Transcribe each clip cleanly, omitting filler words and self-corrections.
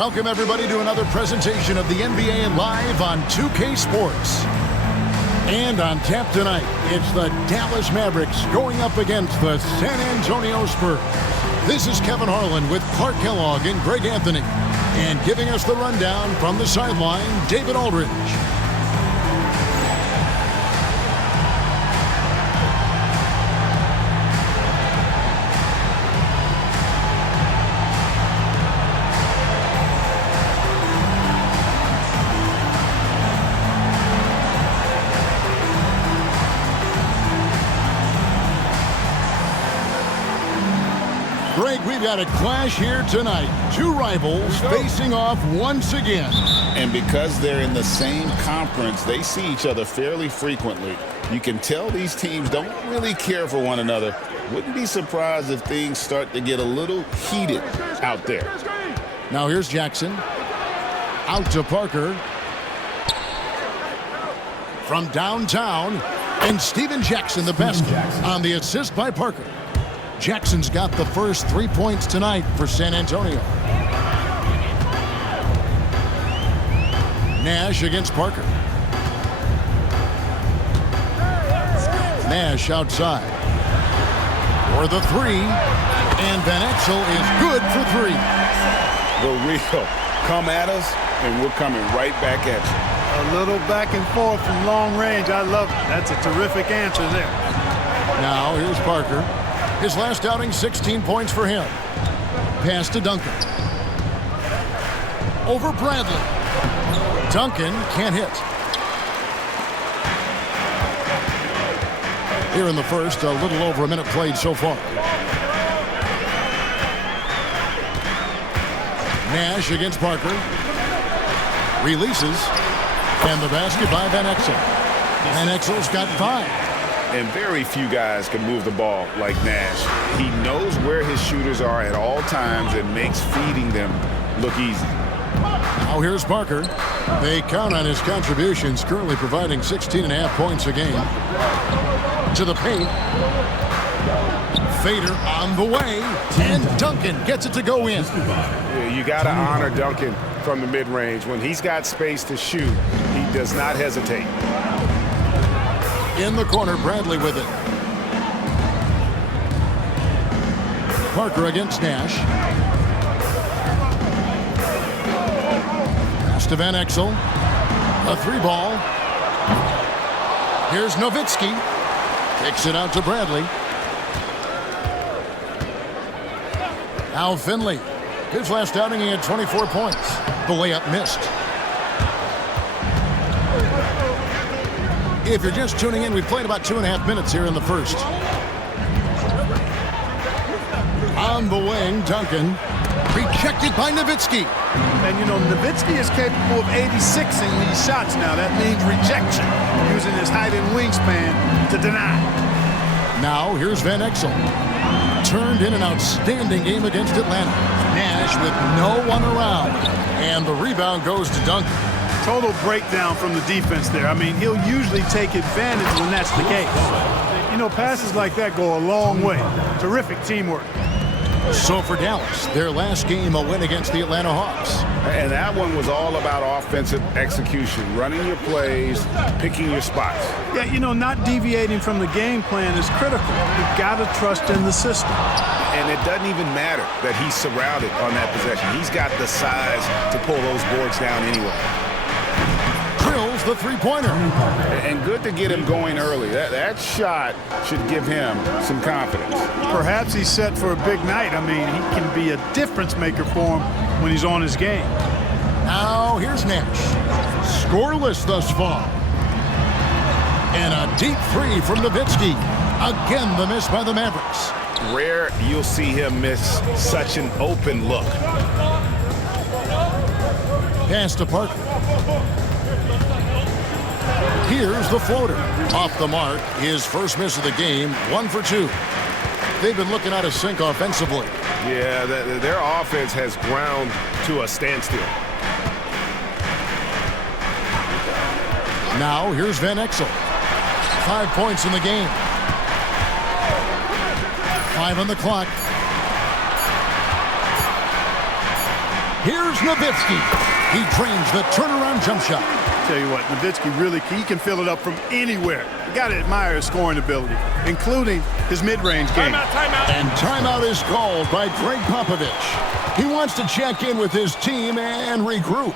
Welcome, everybody, to another presentation of the NBA live on 2K Sports. And on tap tonight, it's the Dallas Mavericks going up against the San Antonio Spurs. This is Kevin Harlan with Clark Kellogg and Greg Anthony. And giving us the rundown from the sideline, David Aldridge. Greg, we've got a clash here tonight. Two rivals facing off once again. And because they're in the same conference, they see each other fairly frequently. You can tell these teams don't really care for one another. Wouldn't be surprised if things start to get a little heated out there. Now here's Jackson. Out to Parker. From downtown. And Steven Jackson, the basket, on the assist by Parker. Jackson's got the first 3 points tonight for San Antonio. Nash against Parker. Nash outside. For the three. And Van Exel is good for three. The real come at us, and we're coming right back at you. A little back and forth from long range. I love it. That's a terrific answer there. Now here's Parker. His last outing, 16 points for him. Pass to Duncan. Over Bradley. Duncan can't hit. Here in the first, a little over a minute played so far. Nash against Parker. Releases. And the basket by Van Exel. Van Exel's got 5. And very few guys can move the ball like Nash. He knows where his shooters are at all times and makes feeding them look easy. Now here's Parker. They count on his contributions, currently providing 16.5 points a game. To the paint. Fader on the way. And Duncan gets it to go in. Yeah, you got to honor Duncan from the mid-range. When he's got space to shoot, he does not hesitate. In the corner, Bradley with it. Parker against Nash. Pass to Van Exel. A 3-ball. Here's Nowitzki. Kicks it out to Bradley. Al Finley. His last outing, he had 24 points. The layup missed. If you're just tuning in, we've played about 2.5 minutes here in the first. On the wing, Duncan. Rejected by Nowitzki. And, you know, Nowitzki is capable of 86ing these shots now. That means rejection, using his height and wingspan to deny. Now, here's Van Exel. Turned in an outstanding game against Atlanta. Nash with no one around. And the rebound goes to Duncan. Total breakdown from the defense there. I mean, he'll usually take advantage when that's the case. You know, passes like that go a long way. Terrific teamwork. So for Dallas, their last game, a win against the Atlanta Hawks. And that one was all about offensive execution, running your plays, picking your spots. Yeah, you know, not deviating from the game plan is critical. You've got to trust in the system. And it doesn't even matter that he's surrounded on that possession. He's got the size to pull those boards down anyway. Drills the three-pointer. And good to get him going early. That shot should give him some confidence. Perhaps he's set for a big night. I mean, he can be a difference maker for him when he's on his game. Now here's Nash. Scoreless thus far. And a deep three from Nowitzki. Again, the miss by the Mavericks. Rare you'll see him miss such an open look. Pass to Parker. Here's the floater. Off the mark, his first miss of the game, 1 for 2. They've been looking out of sync offensively. Yeah, their offense has ground to a standstill. Now, here's Van Exel. 5 points in the game. 5 on the clock. Here's Nowitzki. He trains the turnaround jump shot. Tell you what, Nowitzki really, he can fill it up from anywhere. You got to admire his scoring ability, including his mid-range game. Timeout. And timeout is called by Greg Popovich. He wants to check in with his team and regroup.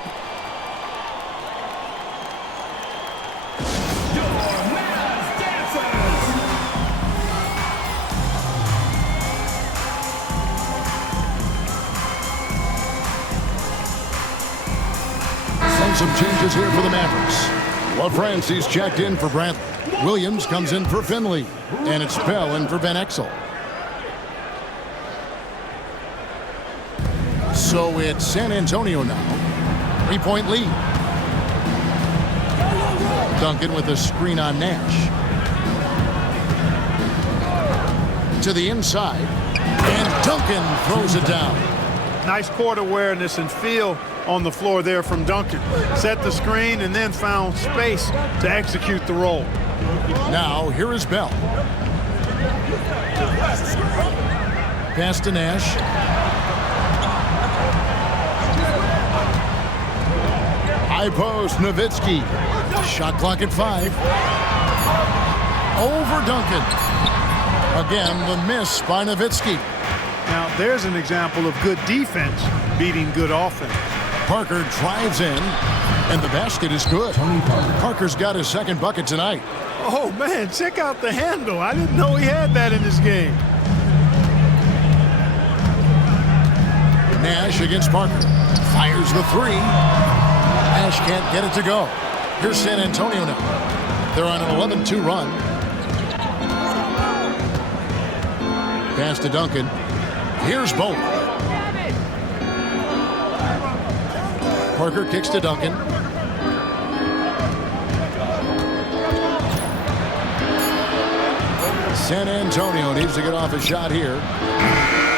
Some changes here for the Mavericks. LaFrancie's checked in for Bradley. Williams comes in for Finley. And it's Bell in for Van Exel. So it's San Antonio now. 3-point lead. Duncan with a screen on Nash. To the inside. And Duncan throws it down. Nice court awareness and feel on the floor there from Duncan. Set the screen and then found space to execute the roll. Now, here is Bell. Pass to Nash. High post, Nowitzki. Shot clock at 5. Over Duncan. Again, the miss by Nowitzki. Now, there's an example of good defense beating good offense. Parker drives in, and the basket is good. Parker's got his second bucket tonight. Oh, man, check out the handle. I didn't know he had that in this game. Nash against Parker. Fires the 3. Nash can't get it to go. Here's San Antonio now. They're on an 11-2 run. Pass to Duncan. Here's Bolt. Parker kicks to Duncan. San Antonio needs to get off a shot here.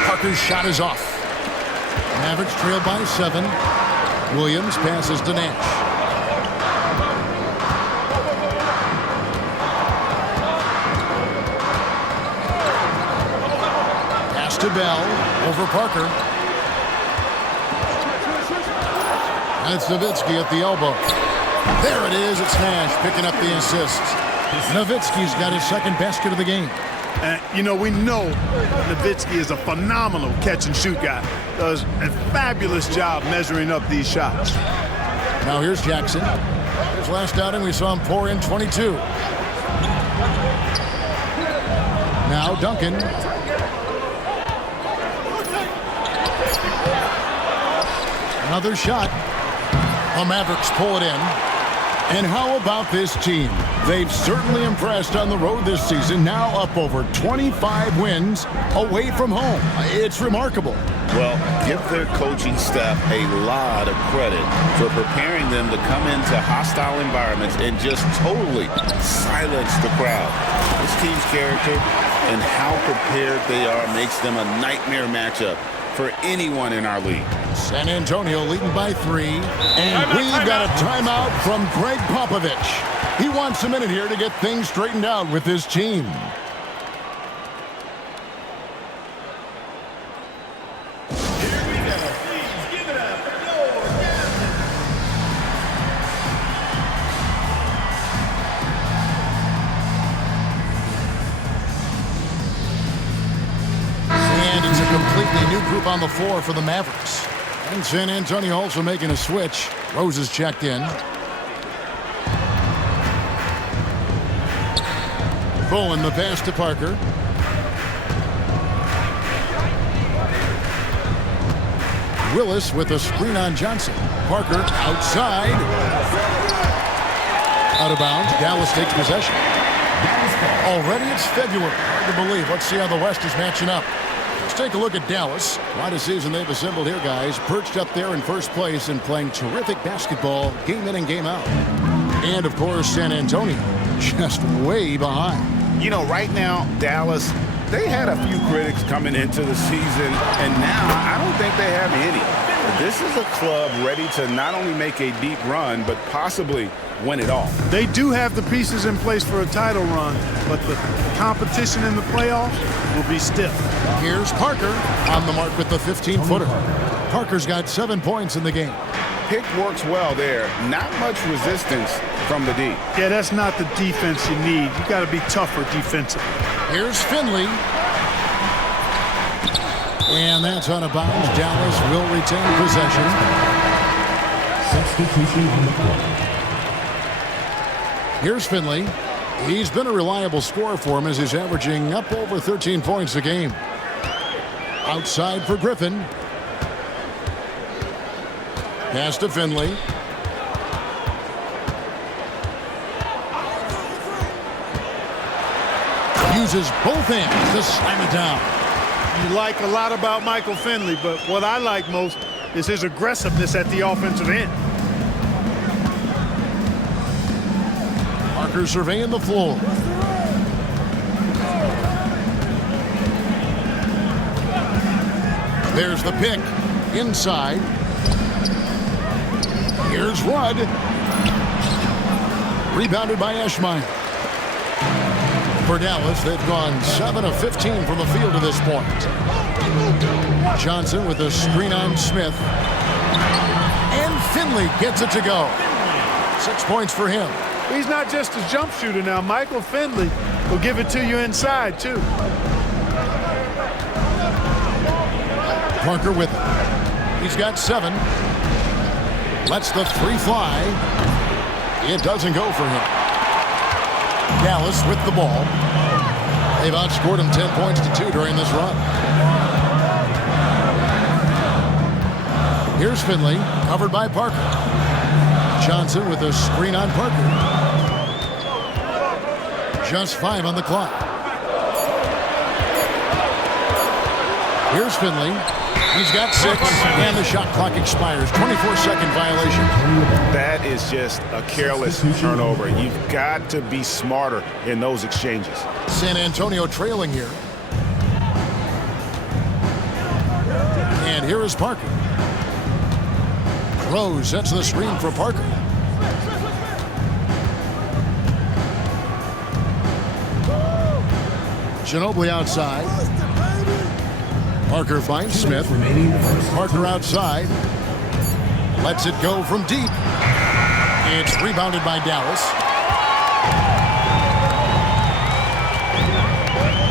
Parker's shot is off. Mavericks trail by 7. Williams passes to Nash. Pass to Bell over Parker. And it's Nowitzki at the elbow. There it is. It's Nash picking up the assist. Nowitzki's got his second basket of the game. And, you know, we know Nowitzki is a phenomenal catch-and-shoot guy. Does a fabulous job measuring up these shots. Now here's Jackson. His last outing, we saw him pour in 22. Now Duncan. Another shot. The Mavericks pull it in. And how about this team? They've certainly impressed on the road this season, now up over 25 wins away from home. It's remarkable. Well, give their coaching staff a lot of credit for preparing them to come into hostile environments and just totally silence the crowd. This team's character and how prepared they are makes them a nightmare matchup for anyone in our league. San Antonio leading by 3. And we've got a timeout from Greg Popovich. He wants a minute here to get things straightened out with his team. Completely new group on the floor for the Mavericks. And San Antonio also making a switch. Rose is checked in. Bowen the pass to Parker. Willis with a screen on Johnson. Parker outside. Out of bounds. Dallas takes possession. Already it's February. Hard to believe. Let's see how the West is matching up. Take a look at Dallas. Quite a season they've assembled here, guys. Perched up there in first place and playing terrific basketball game in and game out. And, of course, San Antonio just way behind. You know, right now, Dallas, they had a few critics coming into the season, and now I don't think they have any. This is a club ready to not only make a deep run, but possibly win it all. They do have the pieces in place for a title run, but the competition in the playoffs will be stiff. Here's Parker on the mark with the 15-footer. Parker's got 7 points in the game. Pick works well there. Not much resistance from the D. Yeah, that's not the defense you need. You got to be tougher defensively. Here's Finley. And that's out of bounds. Dallas will retain possession. Substitution on the court. Here's Finley. He's been a reliable scorer for him as he's averaging up over 13 points a game. Outside for Griffin. Pass to Finley. Uses both hands to slam it down. You like a lot about Michael Finley, but what I like most is his aggressiveness at the offensive end. Parker surveying the floor. There's the pick. Inside. Here's Rudd. Rebounded by Eschmeyer. For Dallas, they've gone 7 of 15 from the field to this point. Johnson with a screen on Smith. And Finley gets it to go. 6 points for him. He's not just a jump shooter now. Michael Finley will give it to you inside, too. Parker with it. He's got 7. Lets the 3 fly. It doesn't go for him. Dallas with the ball. They've outscored him 10 points to 2 during this run. Here's Finley, covered by Parker. Johnson with a screen on Parker. Just 5 on the clock. Here's Finley. He's got 6, and the shot clock expires. 24-second violation. That is just a careless turnover. You've got to be smarter in those exchanges. San Antonio trailing here. And here is Parker. Rose sets the screen for Parker. Ginobili outside. Parker finds Smith. Parker outside. Lets it go from deep. It's rebounded by Dallas.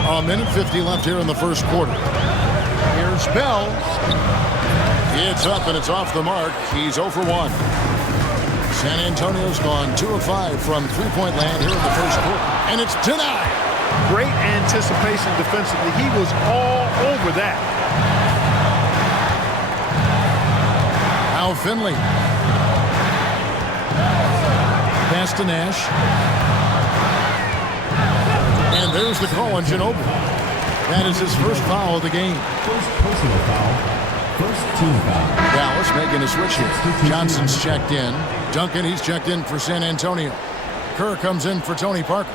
A minute 50 left here in the first quarter. Here's Bell. It's up and it's off the mark. He's 0 for 1. San Antonio's gone 2 of 5 from three-point land here in the first quarter. And it's denied. Great anticipation defensively. He was all over that. Now Finley. Pass to Nash. And there's the call on Ginobili. That is his first foul of the game. First personal foul. First team foul. Dallas making a switch here. Johnson's checked in. Duncan, he's checked in for San Antonio. Kerr comes in for Tony Parker.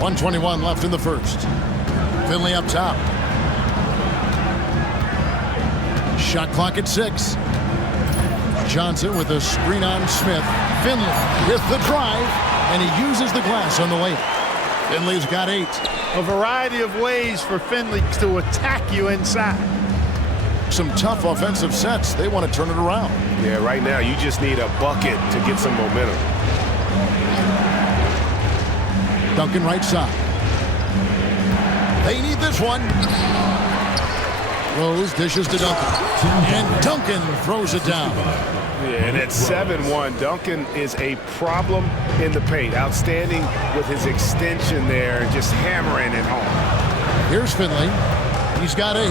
.121 left in the first. Finley up top. Shot clock at 6. Johnson with a screen on Smith. Finley with the drive, and he uses the glass on the layup. Finley's got 8. A variety of ways for Finley to attack you inside. Some tough offensive sets. They want to turn it around. Yeah, right now you just need a bucket to get some momentum. Duncan right side. They need this one. Rose dishes to Duncan. And Duncan throws it down. Yeah, and at 7-1, Duncan is a problem in the paint. Outstanding with his extension there, just hammering it home. Here's Finley. He's got 8.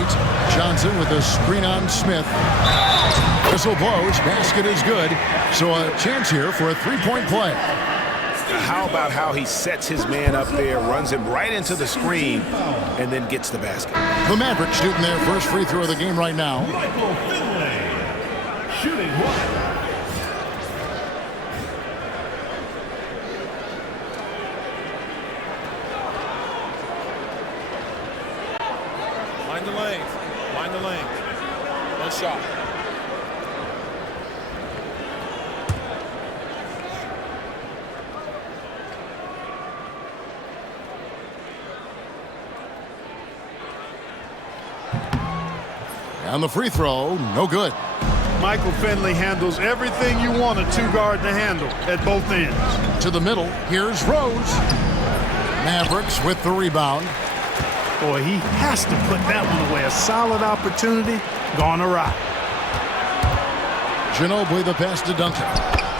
Johnson with a screen on Smith. Whistle blows. Basket is good. So a chance here for a three-point play. How about how he sets his man up there, runs him right into the screen, and then gets the basket. The Mavericks shooting their first free throw of the game right now. Michael Finley. Shooting 1. Mind the lanes. Mind the lanes. No shot. And the free throw, no good. Michael Finley handles everything you want a two-guard to handle at both ends. To the middle, here's Rose. Mavericks with the rebound. Boy, he has to put that one away. A solid opportunity, gone awry. Ginobili the pass to Duncan.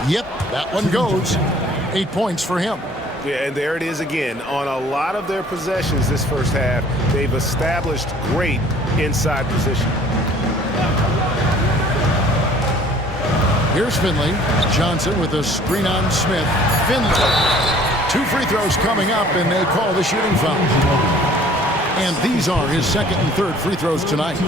Yep, that one goes. 8 points for him. Yeah, and there it is again. On a lot of their possessions this first half, they've established great inside position. Here's Finley. Johnson with a screen on Smith. Finley. 2 free throws coming up, and they call the shooting foul. And these are his second and third free throws tonight.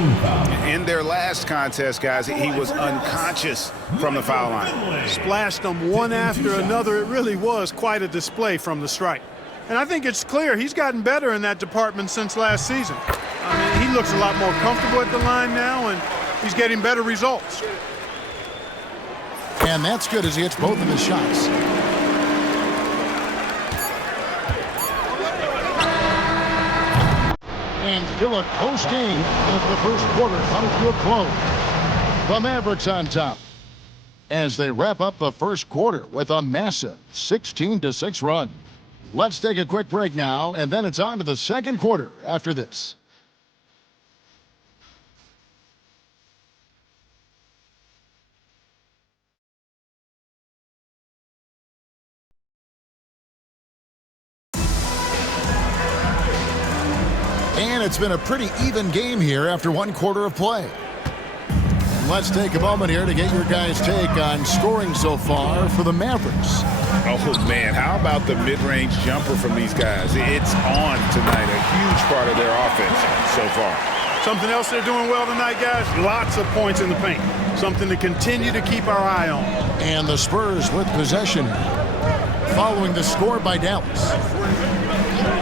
In their last contest, guys, he was unconscious from the foul line. Splashed them one after another. It really was quite a display from the stripe. And I think it's clear he's gotten better in that department since last season. I mean, he looks a lot more comfortable at the line now, and he's getting better results. And that's good as he hits both of his shots. And still a close game as the first quarter comes to a close. The Mavericks on top as they wrap up the first quarter with a massive 16-6 run. Let's take a quick break now, and then it's on to the second quarter after this. And it's been a pretty even game here after one quarter of play. And let's take a moment here to get your guys' take on scoring so far for the Mavericks. Oh, man, how about the mid-range jumper from these guys? It's on tonight, a huge part of their offense so far. Something else they're doing well tonight, guys, lots of points in the paint. Something to continue to keep our eye on. And the Spurs with possession following the score by Dallas.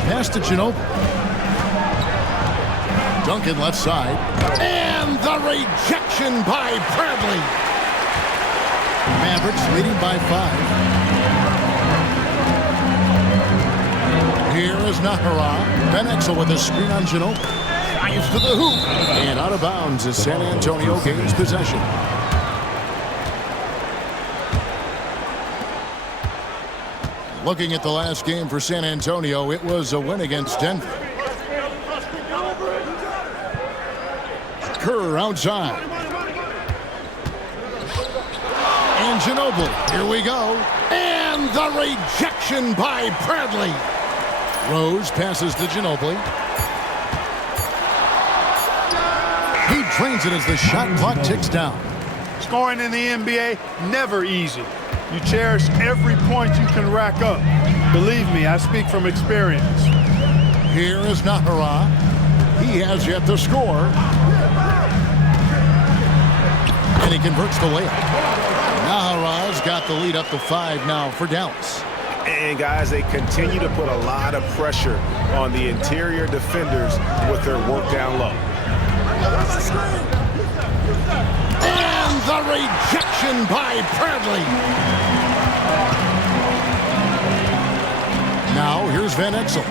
Pass to Ginobili. Duncan left side. And the rejection by Bradley. Mavericks leading by 5. Here is Nahara. Ben Exel with a screen on Ginobili. Drives to the hoop. And out of bounds as San Antonio gains possession. Looking at the last game for San Antonio, it was a win against Denver. Kerr outside. And Ginobili, here we go. And the rejection by Bradley. Rose passes to Ginobili. He drains it as the shot clock ticks down. Scoring in the NBA, never easy. You cherish every point you can rack up. Believe me, I speak from experience. Here is Nahara. He has yet to score. And he converts the layup. Nahara's got the lead up to 5 now for Dallas. And, guys, they continue to put a lot of pressure on the interior defenders with their work down low. And the rejection by Bradley. Now, here's Van Exel.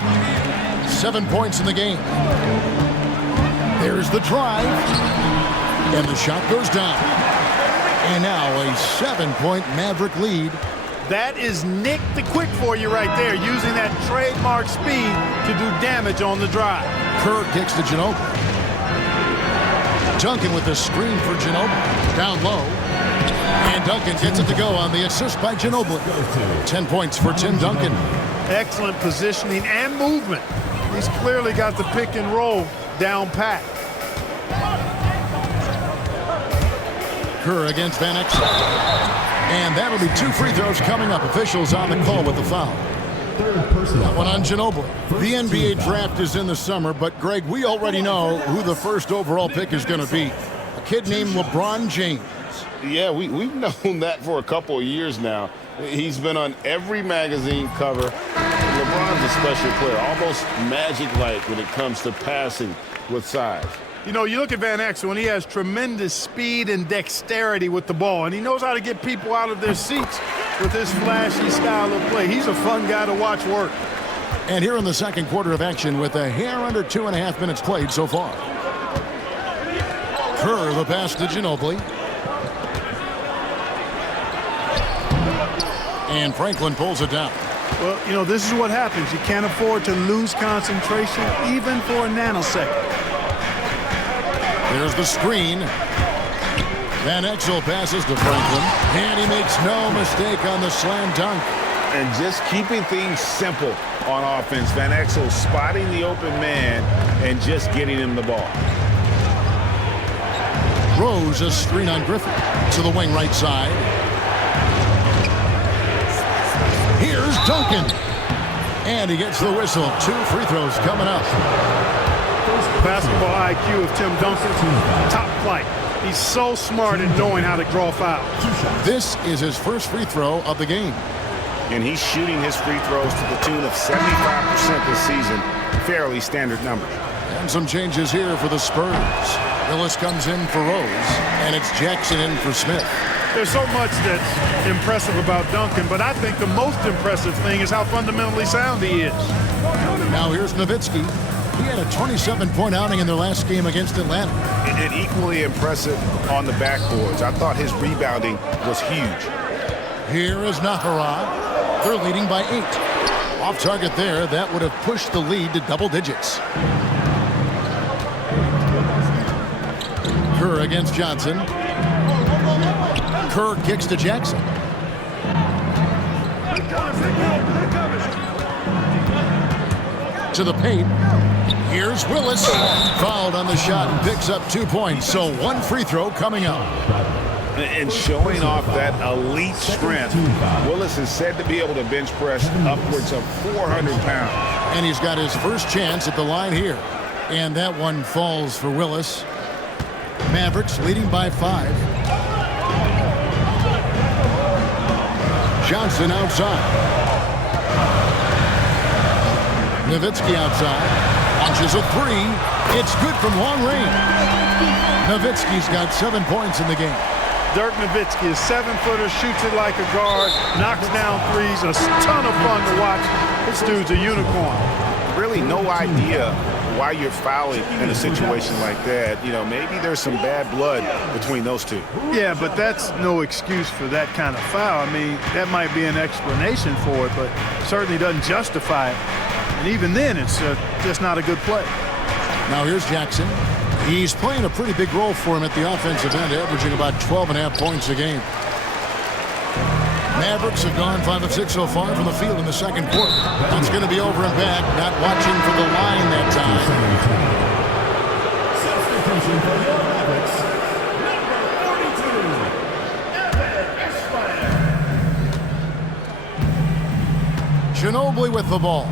7 points in the game. There's the drive. And the shot goes down. And now a 7-point Maverick lead. That is Nick the Quick for you right there, using that trademark speed to do damage on the drive. Kerr kicks to Ginobili. Duncan with the screen for Ginobili. Down low. And Duncan gets it to go on the assist by Ginobili. 10 points for Tim Duncan. Excellent positioning and movement. He's clearly got the pick and roll down pat. Kerr against Van Exel. And that'll be 2 free throws coming up. Officials on the call with the foul. That one on Ginobili. The NBA draft is in the summer, but Greg, we already know who the first overall pick is going to be. A kid named LeBron James. Yeah, we've known that for a couple of years now. He's been on every magazine cover. LeBron's a special player, almost magic-like when it comes to passing with size. You know, you look at Van Exel, and he has tremendous speed and dexterity with the ball, and he knows how to get people out of their seats with his flashy style of play. He's a fun guy to watch work. And here in the second quarter of action with a hair under 2.5 minutes played so far. Kerr, the pass to Ginobili. And Franklin pulls it down. Well, you know, this is what happens. You can't afford to lose concentration even for a nanosecond. There's the screen. Van Exel passes to Franklin. And he makes no mistake on the slam dunk. And just keeping things simple on offense. Van Exel spotting the open man and just getting him the ball. Rose a screen on Griffin to the wing right side. Here's Duncan. And he gets the whistle. 2 free throws coming up. Basketball IQ of Tim Duncan, top flight. He's so smart at knowing how to draw fouls. This is his first free throw of the game. And he's shooting his free throws to the tune of 75% this season. Fairly standard numbers. And some changes here for the Spurs. Willis comes in for Rose, and it's Jackson in for Smith. There's so much that's impressive about Duncan, but I think the most impressive thing is how fundamentally sound he is. Now here's Nowitzki. He had a 27-point outing in their last game against Atlanta. And equally impressive on the backboards. I thought his rebounding was huge. Here is Nahara. They're leading by 8. Off target there, that would have pushed the lead to double digits. Kerr against Johnson. Kerr kicks to Jackson. To the paint. Here's Willis. Fouled on the shot and picks up 2 points. So 1 free throw coming up. And showing off that elite strength, Willis is said to be able to bench press upwards of 400 pounds. And he's got his first chance at the line here. And that one falls for Willis. Mavericks leading by 5. Johnson outside. Nowitzki outside. Launches a 3. It's good from long range. Nowitzki's got 7 points in the game. Dirk Nowitzki is 7-footer, shoots it like a guard, knocks down threes, a ton of fun to watch. This dude's a unicorn. Really no idea why you're fouling in a situation like that. You know, maybe there's some bad blood between those two. Yeah, but that's no excuse for that kind of foul. I mean, that might be an explanation for it, but certainly doesn't justify it. And even then, it's just not a good play. Now here's Jackson. He's playing a pretty big role for him at the offensive end, averaging about 12.5 points a game. Mavericks have gone 5 of 6 so far from the field in the second quarter. That's going to be over and back, not watching for the line that time. Ginobili with the ball.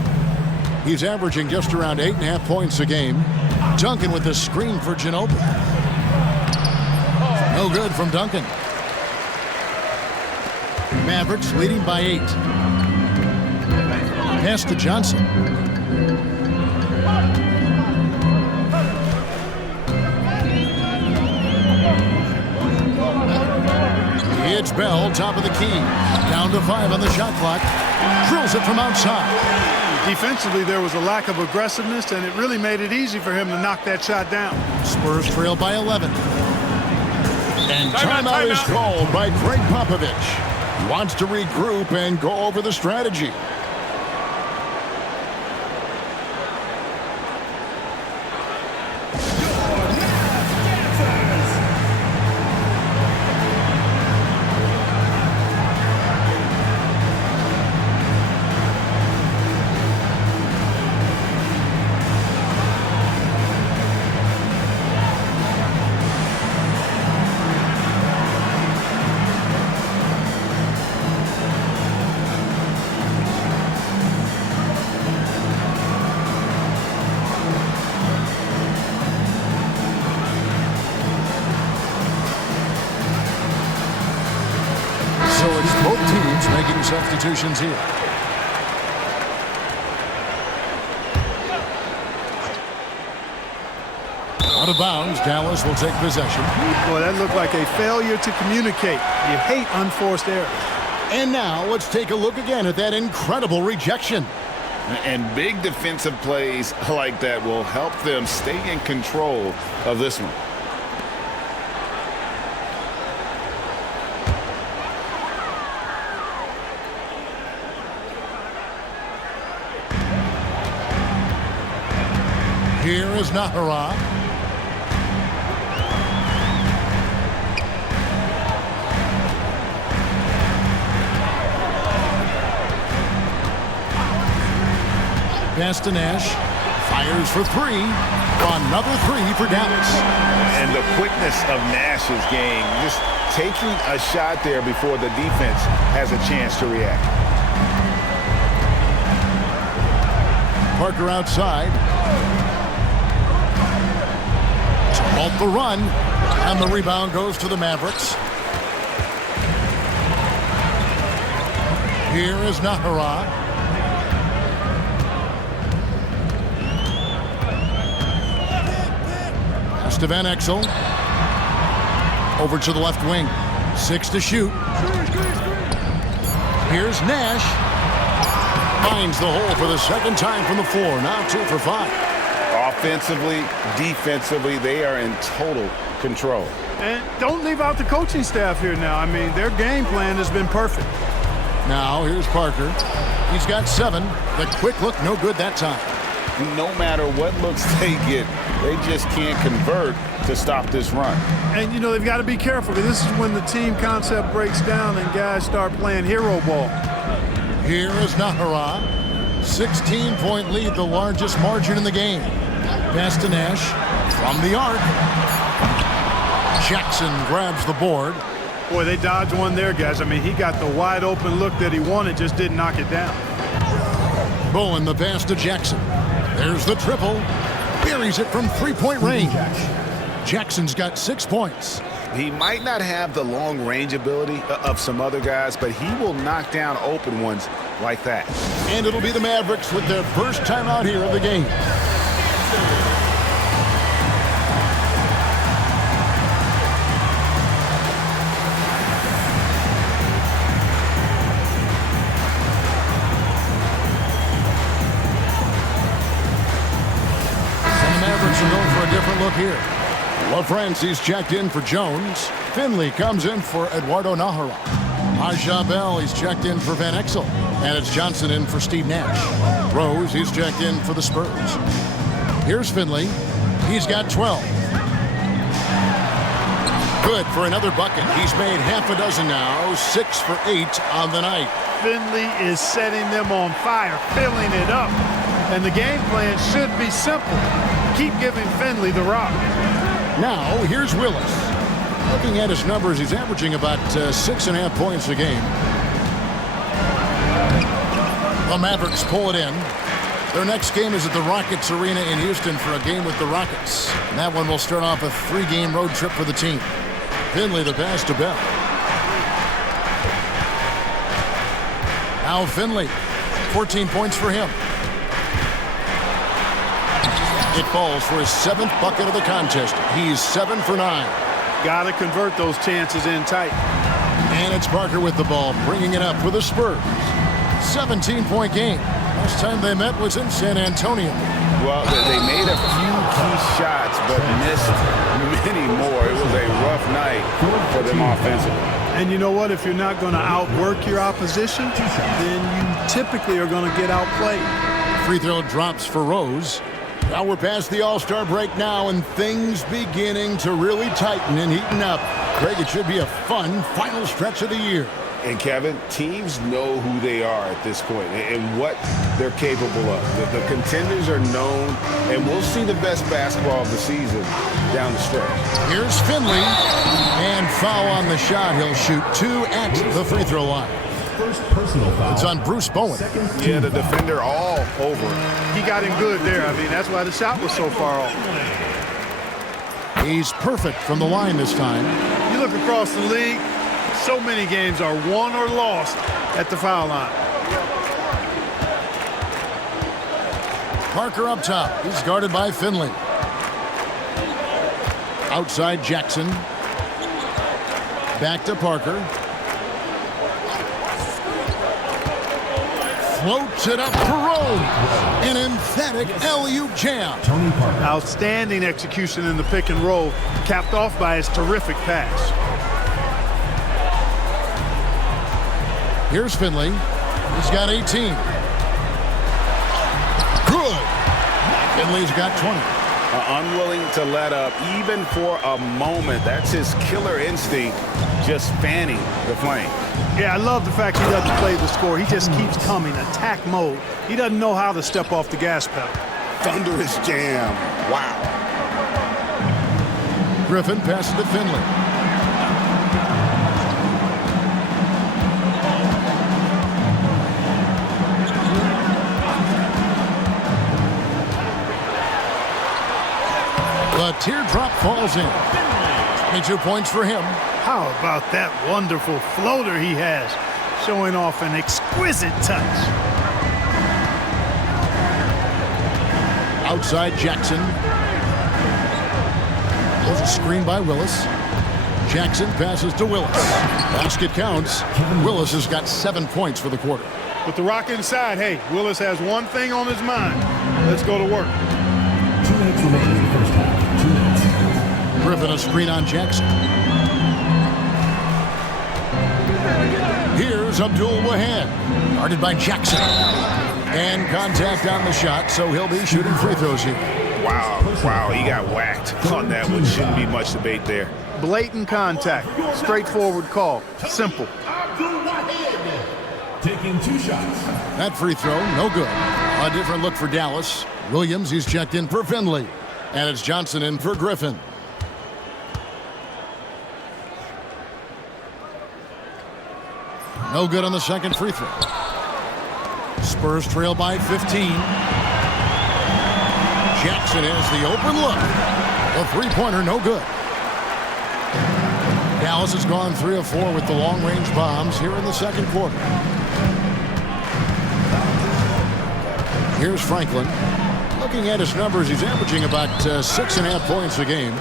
He's averaging just around 8.5 points a game. Duncan with the screen for Ginobili. No good from Duncan. Mavericks leading by 8. Pass to Johnson. It's Bell, top of the key. Down to 5 on the shot clock. Drills it from outside. Defensively, there was a lack of aggressiveness, and it really made it easy for him to knock that shot down. Spurs trail by 11. And timeout is called by Greg Popovich. He wants to regroup and go over the strategy. So it's both teams making substitutions here. Out of bounds, Dallas will take possession. Boy, that looked like a failure to communicate. You hate unforced errors. And now let's take a look again at that incredible rejection. And big defensive plays like that will help them stay in control of this one. Here is Nahara. Pass to Nash. Fires for three. Another three for Dallas. And the quickness of Nash's game, just taking a shot there before the defense has a chance to react. Parker outside. To halt the run. And the rebound goes to the Mavericks. Here is Nahara. To Van Exel. Over to the left wing. 6 to shoot. Here's Nash. Finds the hole for the second time from the floor. Now 2 for 5. Offensively, defensively, they are in total control. And don't leave out the coaching staff here now. I mean, their game plan has been perfect. Now here's Parker. He's got 7. The quick look, no good that time. No matter what looks they get, they just can't convert to stop this run. And, you know, they've got to be careful because this is when the team concept breaks down and guys start playing hero ball. Here is Nahara. 16-point lead, the largest margin in the game. Pass to Nash from the arc. Jackson grabs the board. Boy, they dodged one there, guys. I mean, he got the wide open look that he wanted, just didn't knock it down. Bowen, the pass to Jackson. There's the triple. Buries it from three-point range. Jackson's got 6 points. He might not have the long range ability of some other guys, but he will knock down open ones like that. And it'll be the Mavericks with their first time out here of the game. Different look here. LaFrancis checked in for Jones. Finley comes in for Eduardo Nahara. Aja Bell, he's checked in for Van Exel. And it's Johnson in for Steve Nash. Rose, he's checked in for the Spurs. Here's Finley. He's got 12. Good for another bucket. He's made half a dozen now. 6 for 8 on the night. Finley is setting them on fire, filling it up. And the game plan should be simple. Keep giving Finley the rock. Now, here's Willis. Looking at his numbers, he's averaging about 6.5 points a game. The Mavericks pull it in. Their next game is at the Rockets Arena in Houston for a game with the Rockets. And that one will start off a 3-game road trip for the team. Finley, the pass to Bell. Now Finley, 14 points for him. It falls for his 7th bucket of the contest. He's 7 for 9. Got to convert those chances in tight. And it's Parker with the ball, bringing it up for the Spurs. 17-point game. Last time they met was in San Antonio. Well, they made a few key shots, but missed many more. It was a rough night for them offensively. And you know what? If you're not going to outwork your opposition, then you typically are going to get outplayed. Free throw drops for Rose. Now we're past the All-Star break now, and things beginning to really tighten and heating up. Craig, it should be a fun final stretch of the year. And Kevin, teams know who they are at this point and what they're capable of. The contenders are known, and we'll see the best basketball of the season down the stretch. Here's Finley, and foul on the shot. He'll shoot 2 at the free throw line. First personal foul. It's on Bruce Bowen. Yeah, the defender all over him. He got him good there. I mean, that's why the shot was so far off. He's perfect from the line this time. You look across the league, so many games are won or lost at the foul line. Parker up top. He's guarded by Finley. Outside Jackson. Back to Parker. Floats it up for Rose. An emphatic alley-oop jam. Tony Parker. Outstanding execution in the pick and roll, capped off by his terrific pass. Here's Finley. He's got 18. Good. Finley's got 20. unwilling to let up even for a moment. That's his killer instinct, just fanning the flame. Yeah, I love the fact he doesn't play the score. He just keeps coming, attack mode. He doesn't know how to step off the gas pedal. Thunderous jam. Wow. Griffin passes to Finley. The teardrop falls in. 22 points for him. How about that wonderful floater he has, showing off an exquisite touch. Outside Jackson. There's a screen by Willis. Jackson passes to Willis. Basket counts. Willis has got 7 points for the quarter. With the rock inside, hey, Willis has one thing on his mind. Let's go to work. 2 minutes remaining in the first half. 2 minutes. Griffin a screen on Jackson. Here's Abdul Wahab, guarded by Jackson. And contact on the shot, so he'll be shooting free throws here. Wow, he got whacked on that one. Shouldn't be much debate there. Blatant contact, straightforward call, simple. Taking 2 shots. That free throw, no good. A different look for Dallas. Williams, he's checked in for Finley. And it's Johnson in for Griffin. No good on the second free throw. Spurs trail by 15. Jackson has the open look. The three-pointer, no good. Dallas has gone 3 of 4 with the long-range bombs here in the second quarter. Here's Franklin. Looking at his numbers, he's averaging about 6.5 points a game.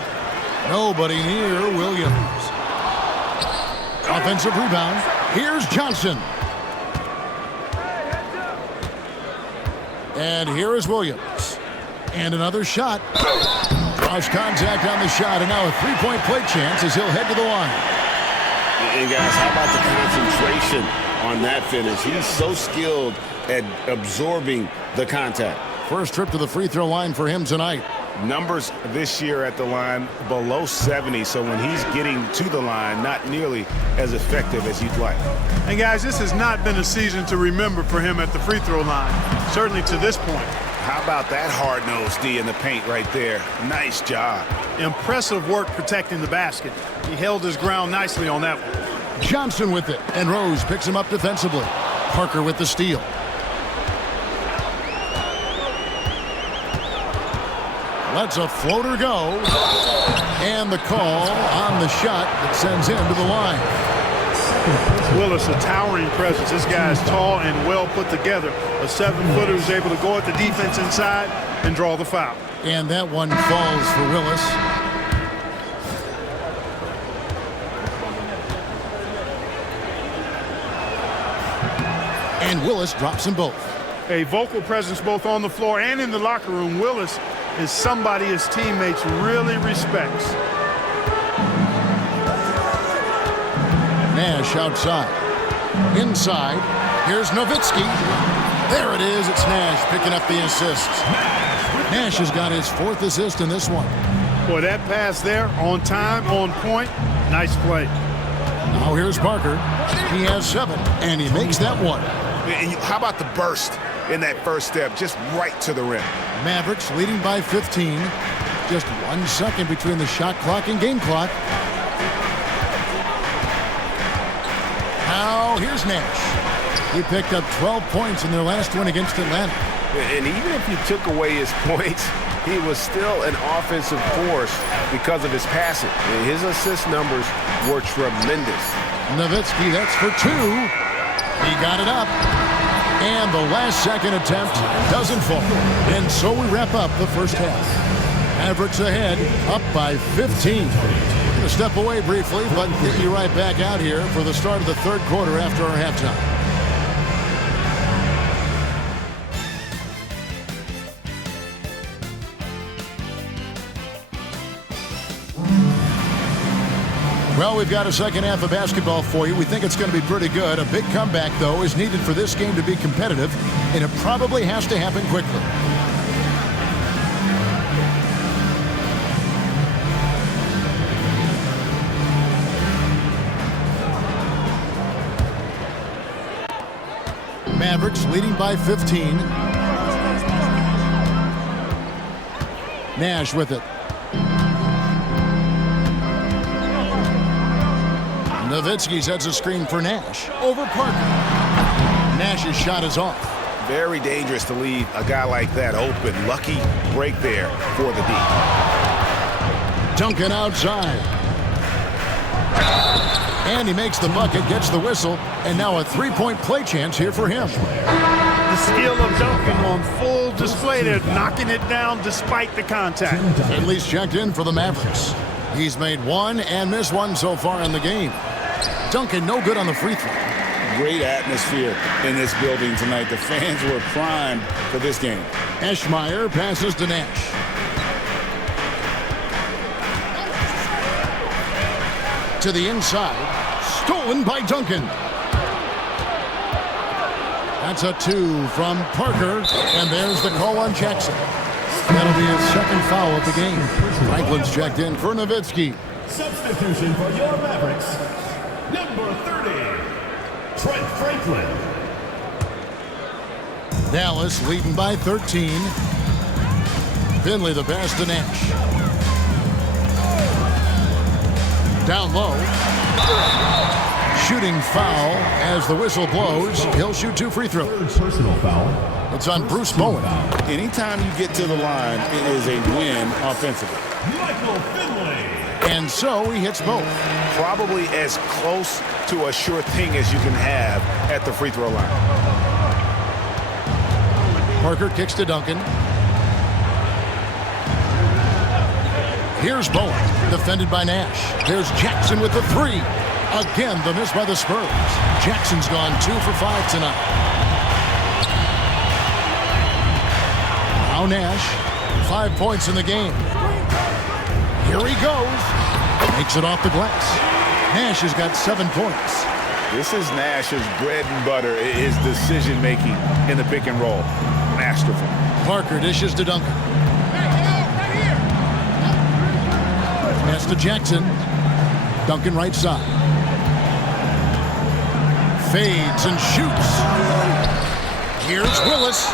Nobody near Williams. Offensive rebound. Here's Johnson. And here is Williams. And another shot. Draws contact on the shot, and now a three-point play chance as he'll head to the line. And guys, how about the concentration on that finish? He's so skilled at absorbing the contact. First trip to the free throw line for him tonight. Numbers this year at the line below 70, so when he's getting to the line, not nearly as effective as you'd like. And guys, this has not been a season to remember for him at the free throw line, certainly to this point. How about that hard-nosed D in the paint right there? Nice job. Impressive work protecting the basket. He held his ground nicely on that one. Johnson with it, and Rose picks him up defensively. Parker with the steal. Lets a floater go. And the call on the shot that sends him to the line. Willis, a towering presence. This guy is tall and well put together. A 7-footer who's able to go at the defense inside and draw the foul. And that one falls for Willis. And Willis drops them both. A vocal presence both on the floor and in the locker room. Willis is somebody his teammates really respects. Nash outside. Inside. Here's Nowitzki. There it is. It's Nash picking up the assists. Nash has got his 4th assist in this one. Boy, that pass there, on time, on point. Nice play. Now here's Parker. He has 7, and he makes that one. And how about the burst in that first step, just right to the rim? Mavericks leading by 15. Just 1 second between the shot clock and game clock. Now here's Nash. He picked up 12 points in their last win against Atlanta. And even if you took away his points, he was still an offensive force because of his passing. And his assist numbers were tremendous. Nowitzki, that's for 2. He got it up. And the last second attempt doesn't fall. And so we wrap up the first half. Mavericks ahead, up by 15. We're going to step away briefly, but get you right back out here for the start of the third quarter after our halftime. Well, we've got a second half of basketball for you. We think it's going to be pretty good. A big comeback, though, is needed for this game to be competitive, and it probably has to happen quickly. leading by 15. Nash with it. Nowitzki sets a screen for Nash. Over Parker. Nash's shot is off. Very dangerous to leave a guy like that open. Lucky break there for the D. Duncan outside. And he makes the bucket, gets the whistle, and now a three-point play chance here for him. The skill of Duncan on full display there, knocking it down despite the contact. Finley's checked in for the Mavericks. He's made one and missed one so far in the game. Duncan no good on the free throw. Great atmosphere in this building tonight. The fans were primed for this game. Eschmeyer passes to Nash. To the inside. Stolen by Duncan. That's a 2 from Parker. And there's the call on Jackson. That'll be his second foul of the game. Franklin's checked in for Nowitzki. Substitution for your Mavericks. Number 30, Trent Franklin. Dallas leading by 13. Finley the pass to Nash. Down low. Shooting foul as the whistle blows. He'll shoot 2 free throws. Third personal foul. It's on Bruce Bowen. Anytime you get to the line, it is a win offensively. Michael Finley. And so he hits both. Probably as close to a sure thing as you can have at the free throw line. Parker kicks to Duncan. Here's Bowen, defended by Nash. There's Jackson with the 3. Again, the miss by the Spurs. Jackson's gone 2 for 5 tonight. Now Nash, 5 points in the game. Here he goes. Makes it off the glass. Nash has got 7 points. This is Nash's bread and butter, his decision-making in the pick and roll. Masterful. Parker dishes to Duncan. Pass to Jackson. Duncan right side. Fades and shoots. Here's Willis.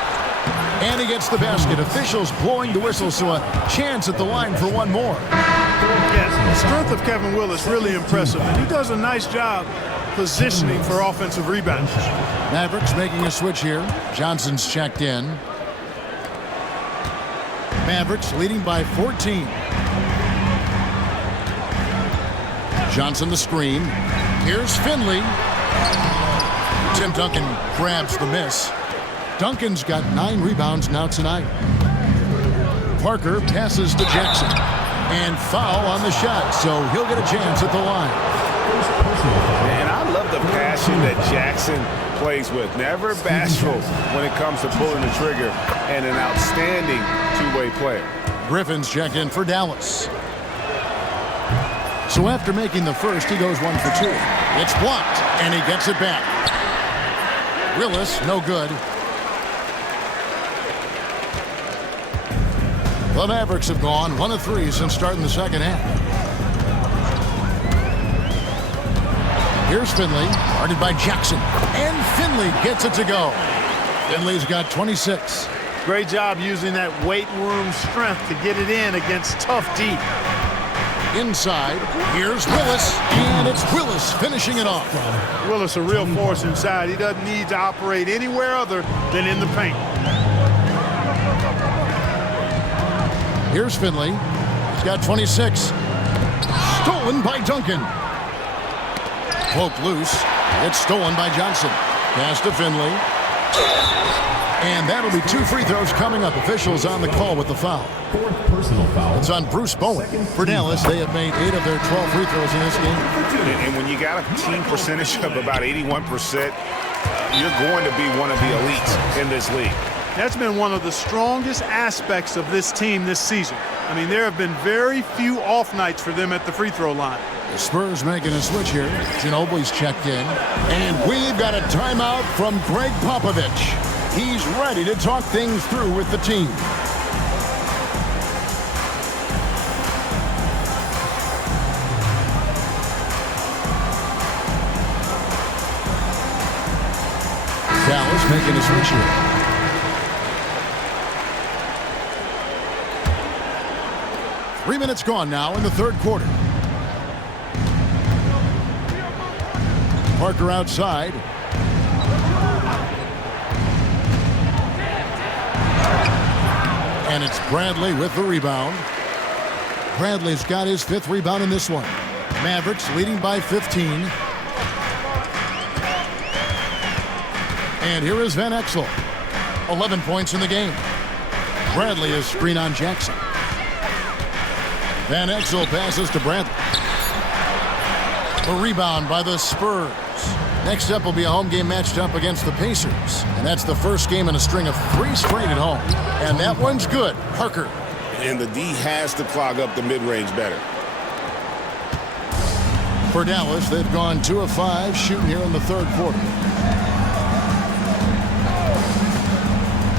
And he gets the basket. Officials blowing the whistle, so a chance at the line for one more. Yes, the strength of Kevin Willis really impressive, and he does a nice job positioning for offensive rebounds. Mavericks making a switch here. Johnson's checked in. Mavericks leading by 14. Johnson the screen. Here's Finley. Tim Duncan grabs the miss. Duncan's got 9 rebounds now tonight. Parker passes to Jackson. And foul on the shot, so he'll get a chance at the line. And I love the passion that Jackson plays with. Never bashful when it comes to pulling the trigger, and an outstanding two-way player. Griffin's checked in for Dallas. So after making the first, he goes 1 for 2. It's blocked, and he gets it back. Willis, no good. The Mavericks have gone 1 of 3 since starting the second half. Here's Finley, guarded by Jackson. And Finley gets it to go. Finley's got 26. Great job using that weight room strength to get it in against tough D. Inside, here's Willis, and it's Willis finishing it off. Willis a real force inside. He doesn't need to operate anywhere other than in the paint. Here's Finley. He's got 26. Stolen by Duncan. Poked loose. It's stolen by Johnson. Pass to Finley. And that'll be 2 free throws coming up. Officials on the call with the foul. 4th personal foul. It's on Bruce Bowen. For Dallas, they have made 8 of their 12 free throws in this game. And when you got a team percentage of about 81%, you're going to be one of the elites in this league. That's been one of the strongest aspects of this team this season. I mean, there have been very few off nights for them at the free throw line. The Spurs making a switch here. Ginobili's checked in. And we've got a timeout from Greg Popovich. He's ready to talk things through with the team. Dallas making a switch here. Three minutes gone now in the third quarter. Parker outside. And it's Bradley with the rebound. Bradley's got his 5th rebound in this one. Mavericks leading by 15. And here is Van Exel. 11 points in the game. Bradley is screen on Jackson. Van Exel passes to Bradley. A rebound by the Spurs. Next up will be a home game matched up against the Pacers. And that's the first game in a string of 3 straight at home. And that one's good. Parker. And the D has to clog up the mid-range better. For Dallas, they've gone 2 of 5 shooting here in the third quarter.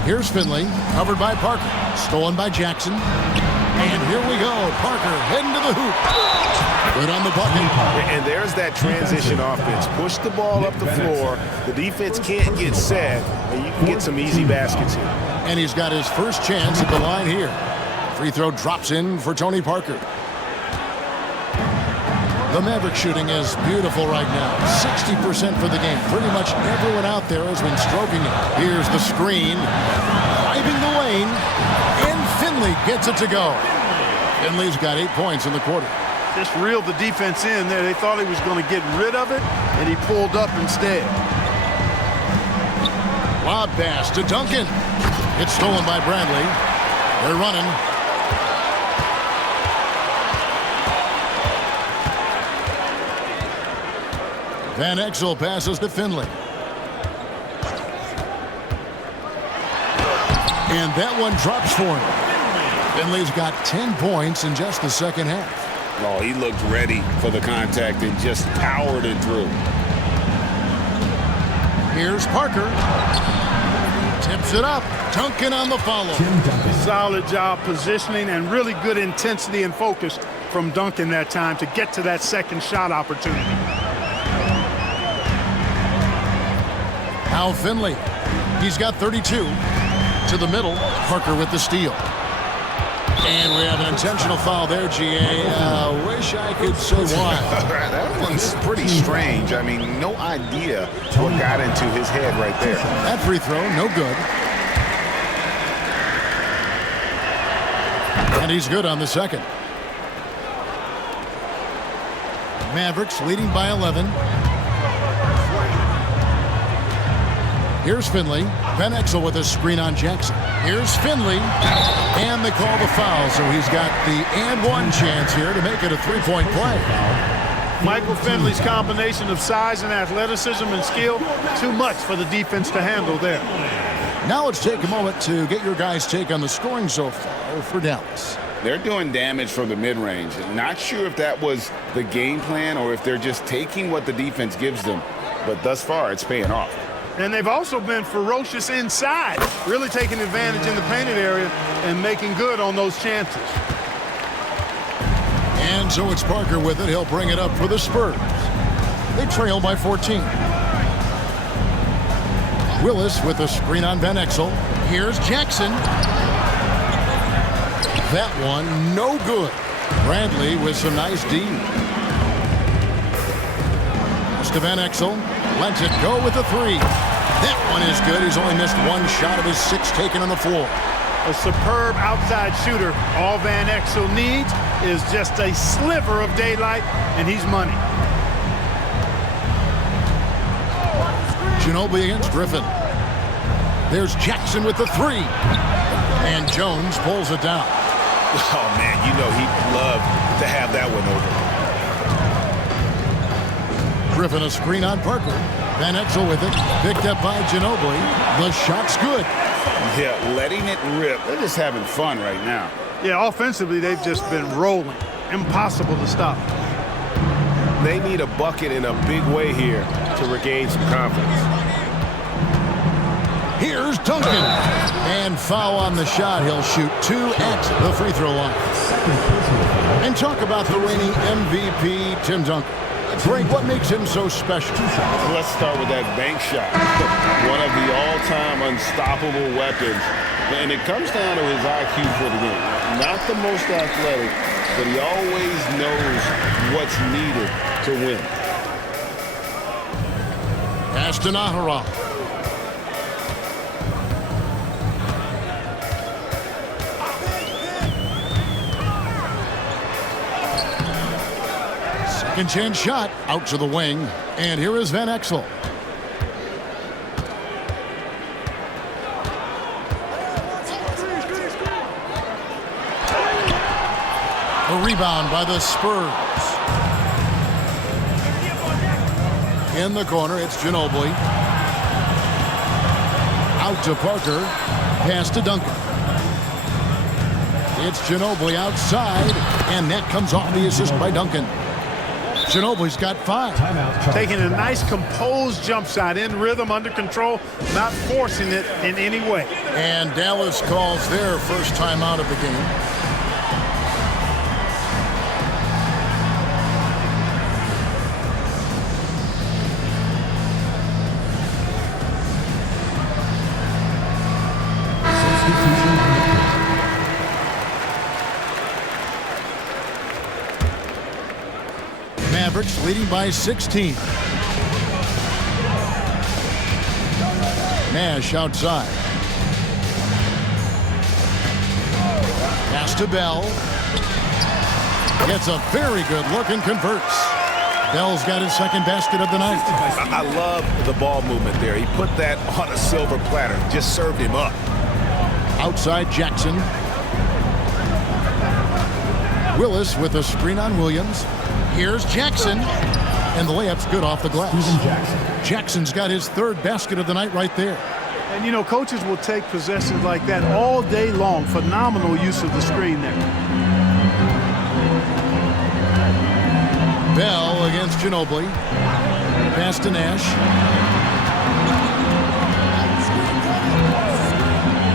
Here's Finley, covered by Parker. Stolen by Jackson. And here we go. Parker heading to the hoop. Good on the bucket. And there's that transition offense. Push the ball up the floor. The defense can't get set, and you can get some easy baskets here. And he's got his first chance at the line here. Free throw drops in for Tony Parker. The Maverick shooting is beautiful right now. 60% for the game. Pretty much everyone out there has been stroking it. Here's the screen. Driving the lane. And Finley gets it to go. Finley's got 8 points in the quarter. Just reeled the defense in there. They thought he was going to get rid of it, and he pulled up instead. Lob pass to Duncan. It's stolen by Bradley. They're running. Van Exel passes to Finley. And that one drops for him. Finley's got 10 points in just the second half. Oh, he looked ready for the contact and just powered it through. Here's Parker. Tips it up. Duncan on the follow. Solid job positioning and really good intensity and focus from Duncan that time to get to that second shot opportunity. Now Finley. He's got 32. To the middle. Parker with the steal. And we have an intentional foul there, GA. Wish I could say why. That one's pretty strange. I mean, no idea what got into his head right there. That free throw, no good. And he's good on the second. Mavericks leading by 11. Here's Finley. Van Exel with a screen on Jackson. Here's Finley. And they call the foul, so he's got the and one chance here to make it a three-point play. Michael Finley's combination of size and athleticism and skill, too much for the defense to handle there. Now let's take a moment to get your guys' take on the scoring so far for Dallas. They're doing damage from the mid-range. Not sure if that was the game plan or if they're just taking what the defense gives them. But thus far, it's paying off. And they've also been ferocious inside, really taking advantage in the painted area and making good on those chances. And so it's Parker with it. He'll bring it up for the Spurs. They trail by 14. Willis with a screen on Van Exel. Here's Jackson. That one, no good. Bradley with some nice D. To Van Exel. Lets it go with a three. That one is good. He's only missed one shot of his 6 taken on the floor. A superb outside shooter. All Van Exel needs is just a sliver of daylight, and he's money. Ginobili against Griffin. There's Jackson with the three. And Jones pulls it down. Oh, man, you know he'd love to have that one over. Griffin a screen on Parker. Van Exel with it. Picked up by Ginobili. The shot's good. Yeah, letting it rip. They're just having fun right now. Yeah, offensively, they've just been rolling. Impossible to stop. They need a bucket in a big way here to regain some confidence. Here's Duncan. And foul on the shot. He'll shoot 2 at the free throw line. And talk about the reigning MVP, Tim Duncan. Greg, what makes him so special? Let's start with that bank shot. One of the all-time unstoppable weapons. And it comes down to his IQ for the game. Not the most athletic, but he always knows what's needed to win. Pass to Nahara. Second chance shot out to the wing. And here is Van Exel. A rebound by the Spurs. In the corner, it's Ginobili. Out to Parker. Pass to Duncan. It's Ginobili outside, and that comes off the assist by Duncan. Ginobili's got 5. Taking a nice composed jump shot in rhythm, under control, not forcing it in any way. And Dallas calls their first time out of the game. Mavericks leading by 16. Nash outside. Pass to Bell. Gets a very good look and converts. Bell's got his second basket of the night. I love the ball movement there. He put that on a silver platter. Just served him up. Outside Jackson. Willis with a screen on Williams. Here's Jackson. And the layup's good off the glass. Jackson's got his third basket of the night right there. And, you know, coaches will take possessions like that all day long. Phenomenal use of the screen there. Bell against Ginobili. Pass to Nash.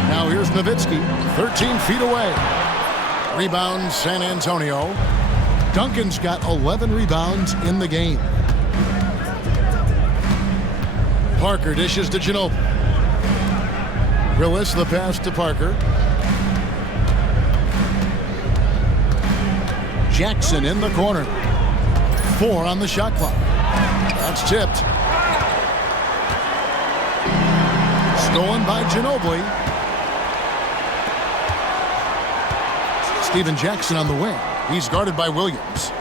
Now here's Nowitzki, 13 feet away. Rebound San Antonio. Duncan's got 11 rebounds in the game. Parker dishes to Ginobili. Willis the pass to Parker. Jackson in the corner. 4 on the shot clock. That's tipped. Stolen by Ginobili. Steven Jackson on the wing. He's guarded by Williams.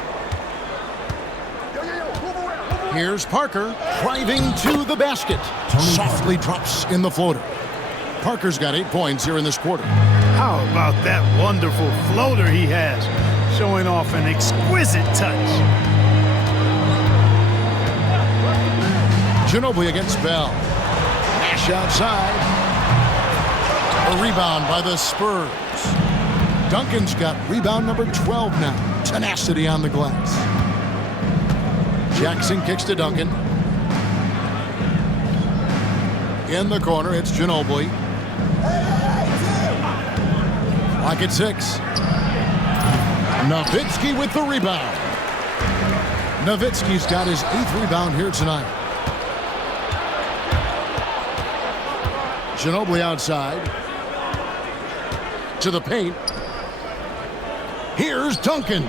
Here's Parker driving to the basket. Softly drops in the floater. Parker's got 8 points here in this quarter. How about that wonderful floater he has, showing off an exquisite touch. Ginobili against Bell. Nash outside. A rebound by the Spurs. Duncan's got rebound number 12 now. Tenacity on the glass. Jackson kicks to Duncan. In the corner, it's Ginobili. Lock at 6. Nowitzki with the rebound. Nowitzki's got his 8th rebound here tonight. Ginobili outside. To the paint. Here's Duncan.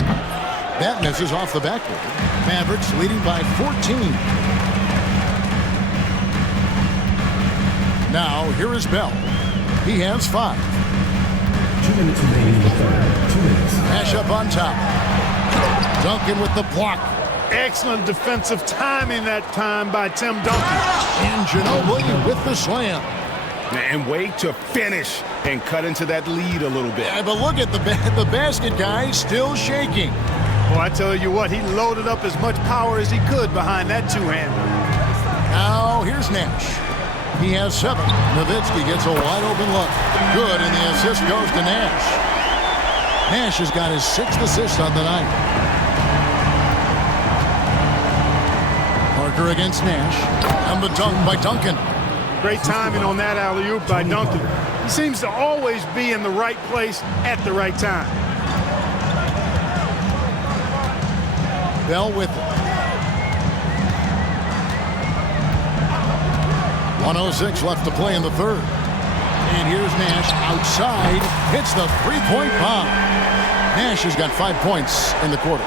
That misses off the backboard. Mavericks leading by 14. Now, here is Bell. He has 5. 2 minutes remaining in the third. 2 minutes. Nash up on top. Duncan with the block. Excellent defensive timing that time by Tim Duncan. And Ginobili with the slam. And wait to finish and cut into that lead a little bit. Yeah, but look at the basket guy still shaking. Well, I tell you what, he loaded up as much power as he could behind that two-hander. Now, here's Nash. He has 7. Nowitzki gets a wide-open look. Good, and the assist goes to Nash. Nash has got his 6th assist on the night. Parker against Nash. And the dunk by Duncan. Great timing on that alley-oop by Duncan. He seems to always be in the right place at the right time. Bell with it. 1:06 left to play in the third. And here's Nash outside. Hits the three-point bomb. Nash has got 5 points in the quarter.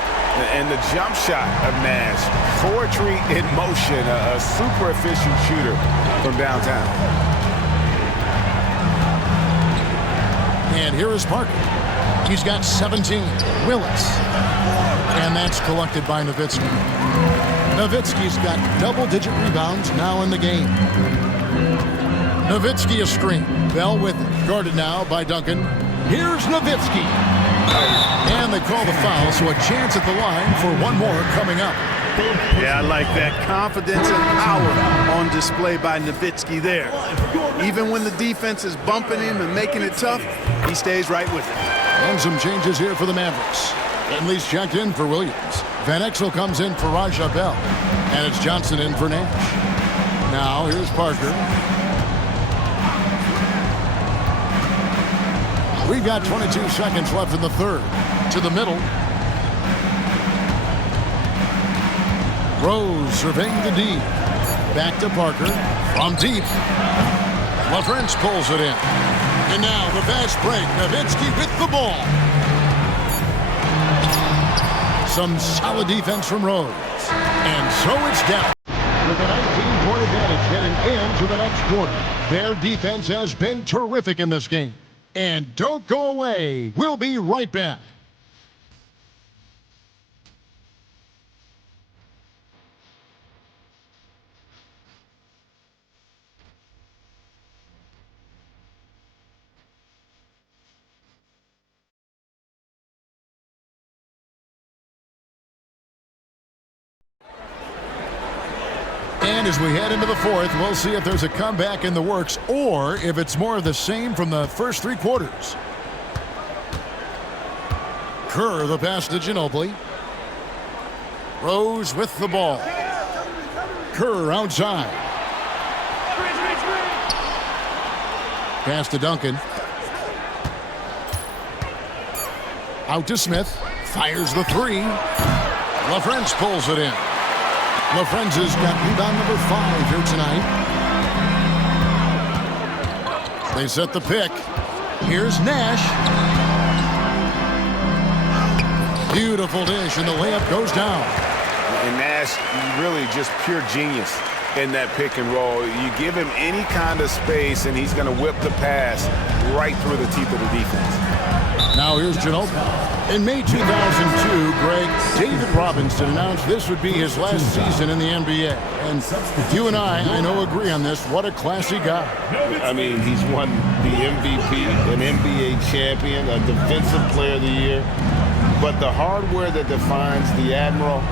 And the jump shot of Nash, poetry in motion, a super efficient shooter from downtown. And here is Parker. He's got 17. Willis. And that's collected by Nowitzki. Nowitzki's got double-digit rebounds now in the game. Nowitzki a screen. Bell with it. Guarded now by Duncan. Here's Nowitzki. And they call the foul, so a chance at the line for one more coming up. Yeah, I like that. Confidence and power on display by Nowitzki there. Even when the defense is bumping him and making it tough, he stays right with it. And some changes here for the Mavericks. Finley's checked in for Williams. Van Exel comes in for Raja Bell. And it's Johnson in for Nash. Now here's Parker. We've got 22 seconds left in the third. To the middle. Rose surveying the D. Back to Parker. From deep. LaFrance pulls it in. And now the fast break. Nowitzki with the ball. Some solid defense from Rose. And so it's down. With a 19-point advantage heading into the next quarter. Their defense has been terrific in this game. And don't go away. We'll be right back. And as we head into the fourth, we'll see if there's a comeback in the works or if it's more of the same from the first three quarters. Kerr, the pass to Ginobili. Rose with the ball. Kerr outside. Pass to Duncan. Out to Smith. Fires the three. LaFrance pulls it in. LaFrance has got rebound number 5 here tonight. They set the pick. Here's Nash. Beautiful dish, and the layup goes down. And Nash, really just pure genius in that pick and roll. You give him any kind of space, and he's going to whip the pass right through the teeth of the defense. Now here's Ginobili. In May 2002, Greg, David Robinson announced this would be his last season in the NBA. And you and I know, agree on this. What a classy guy. I mean, he's won the MVP, an NBA champion, a Defensive Player of the Year. But the hardware that defines the Admiral,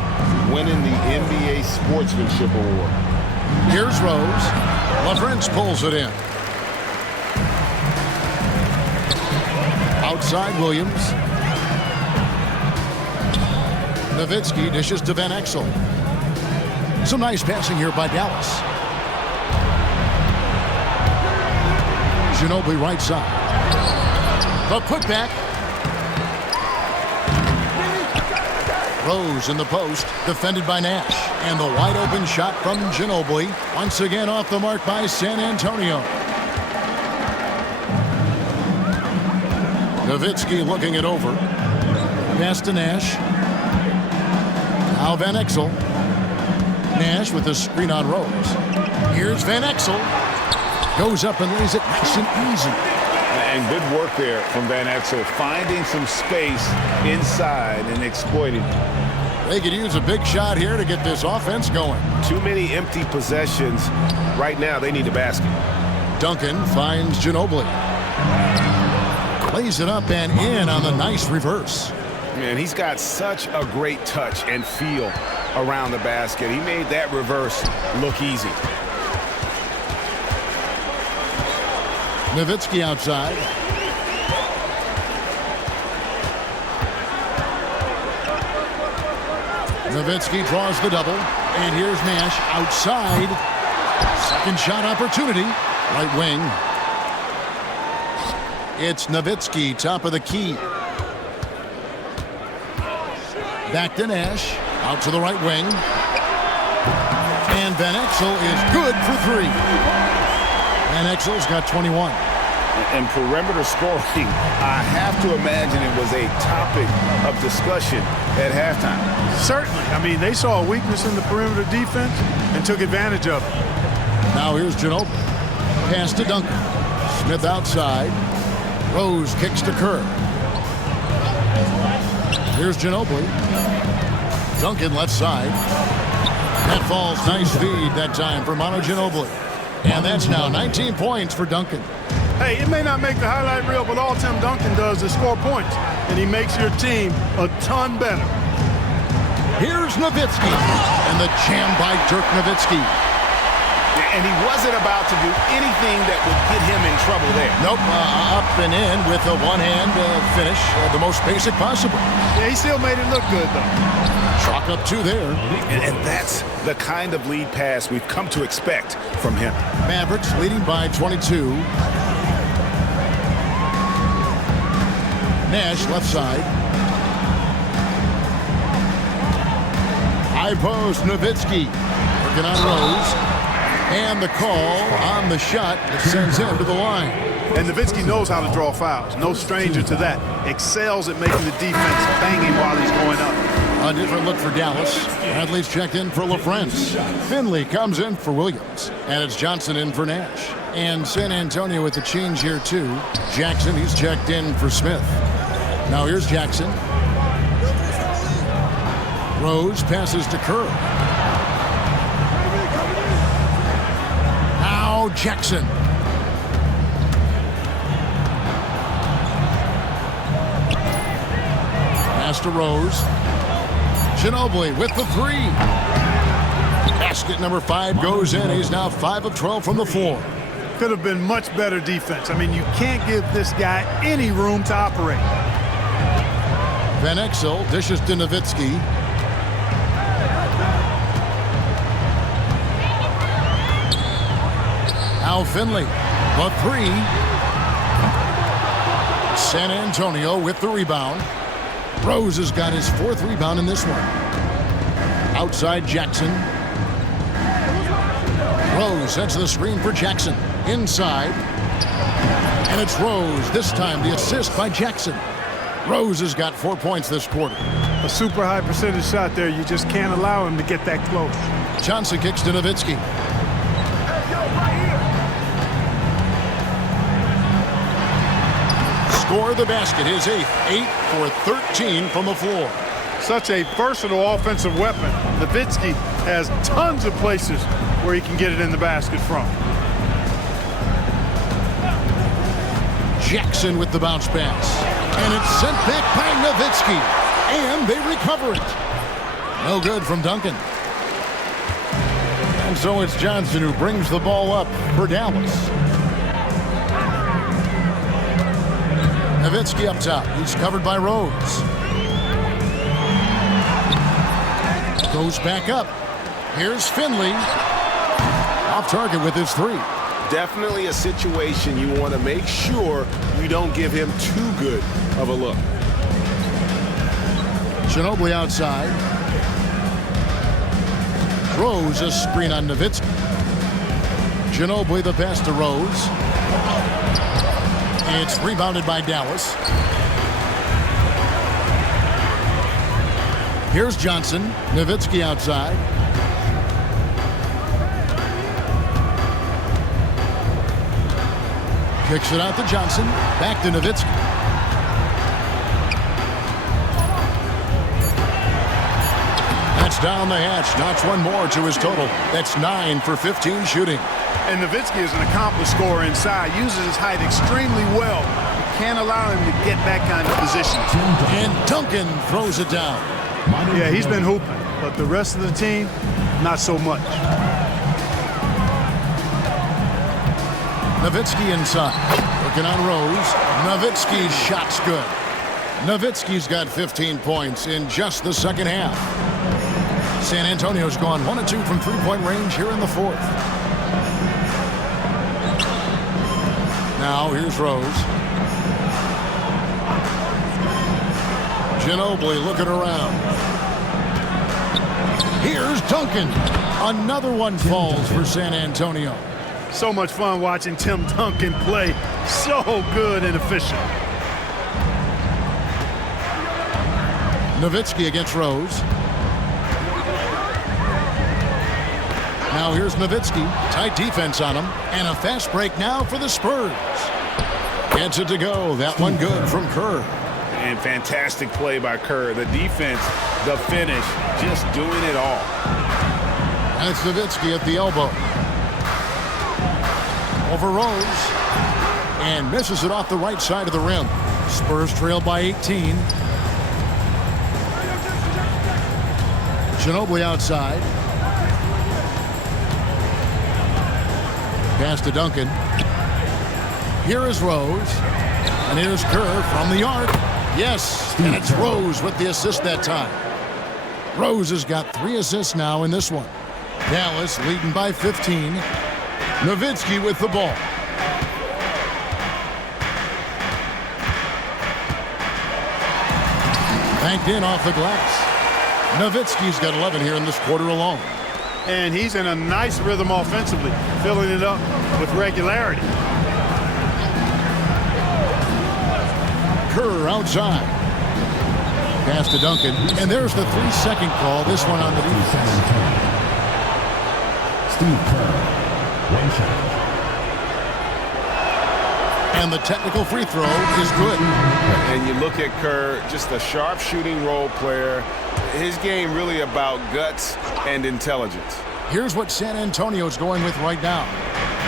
winning the NBA Sportsmanship Award. Here's Rose. LaFrance pulls it in. Outside Williams. Nowitzki dishes to Van Exel. Some nice passing here by Dallas. Ginobili right side. The putback. Rose in the post, defended by Nash. And the wide open shot from Ginobili. Once again off the mark by San Antonio. Nowitzki looking it over. Pass to Nash. Now Van Exel. Nash with the screen on Rose. Here's Van Exel. Goes up and lays it nice and easy. And good work there from Van Exel, finding some space inside and exploiting it. They could use a big shot here to get this offense going. Too many empty possessions. Right now, they need a basket. Duncan finds Ginobili. Plays it up and in on the nice reverse. And he's got such a great touch and feel around the basket. He made that reverse look easy. Nowitzki outside. Nowitzki draws the double. And here's Nash outside. Second shot opportunity. Right wing. It's Nowitzki, top of the key. Back to Nash. Out to the right wing. And Van Exel is good for 3. Van Exel's got 21. And perimeter scoring, I have to imagine it was a topic of discussion at halftime. Certainly. I mean, they saw a weakness in the perimeter defense and took advantage of it. Now here's Ginobili. Pass to Duncan. Smith outside. Rose kicks to Kerr. Here's Ginobili. Duncan left side. That falls. Nice feed that time for Manu Ginobili. And that's now 19 points for Duncan. Hey, it may not make the highlight reel, but all Tim Duncan does is score points, and he makes your team a ton better. Here's Nowitzki, and the jam by Dirk Nowitzki. And he wasn't about to do anything that would get him in trouble there. Nope, up and in with a one-hand finish, the most basic possible. Yeah, he still made it look good, though. Chalk up 2 there. And that's the kind of lead pass we've come to expect from him. Mavericks leading by 22. Nash left side. High post, Nowitzki working on Rose. And the call on the shot that sends him to the line. And Nowitzki knows how to draw fouls. No stranger to that. Excels at making the defense banging while he's going up. A different look for Dallas. Bradley's checked in for LaFrentz. Finley comes in for Williams. And it's Johnson in for Nash. And San Antonio with the change here, too. Jackson, he's checked in for Smith. Now here's Jackson. Rose passes to Kerr. Now Jackson. Pass to Rose. Ginobili with the 3. Basket number 5 goes in. He's now 5 of 12 from the floor. Could have been much better defense. I mean, you can't give this guy any room to operate. Van Exel dishes to Nowitzki. Now Finley, the 3. San Antonio with the rebound. Rose has got his 4th rebound in this one. Outside Jackson. Rose sets the screen for Jackson. Inside. And it's Rose. This time the assist by Jackson. Rose has got 4 points this quarter. A super high percentage shot there. You just can't allow him to get that close. Johnson kicks to Nowitzki. Score the basket, his 8th. 8 for 13 from the floor. Such a versatile offensive weapon. Nowitzki has tons of places where he can get it in the basket from. Jackson with the bounce pass. And it's sent back by Nowitzki. And they recover it. No good from Duncan. And so it's Johnson who brings the ball up for Dallas. Nowitzki up top. He's covered by Rose. Goes back up. Here's Finley. Off target with his 3. Definitely a situation you want to make sure you don't give him too good of a look. Ginobili outside. Rose a screen on Nowitzki. Ginobili the pass to Rose. It's rebounded by Dallas. Here's Johnson. Nowitzki outside. Kicks it out to Johnson. Back to Nowitzki. That's down the hatch. Knocks one more to his total. That's 9 for 15 shooting. And Nowitzki is an accomplished scorer inside. Uses his height extremely well. You can't allow him to get that kind of position. And Duncan throws it down. Yeah, he's been hooping. But the rest of the team, not so much. Nowitzki inside. Working on Rose. Nowitzki's shot's good. Nowitzki's got 15 points in just the second half. San Antonio's gone 1 of 2 from three-point range here in the 4th. Now here's Rose. Ginobili looking around. Here's Duncan. Another one falls for San Antonio. So much fun watching Tim Duncan play. So good and efficient. Nowitzki against Rose. Now here's Nowitzki. Tight defense on him. And a fast break now for the Spurs. Gets it to go. That one good from Kerr. And fantastic play by Kerr. The defense, the finish, just doing it all. And it's Nowitzki at the elbow. Over Rose. And misses it off the right side of the rim. Spurs trail by 18. Ginobili outside. Pass to Duncan. Here is Rose. And here's Kerr from the arc. Yes, and it's Rose with the assist that time. Rose has got 3 assists now in this one. Dallas leading by 15. Nowitzki with the ball. Banked in off the glass. Nowitzki's got 11 here in this quarter alone. And he's in a nice rhythm offensively, filling it up with regularity. Kerr outside. Pass to Duncan. And there's the 3-second call. This one on the defense. Steve Kerr, 1 shot. And the technical free throw is good. And you look at Kerr, just a sharp shooting role player. His game really about guts and intelligence. Here's what San Antonio's going with right now.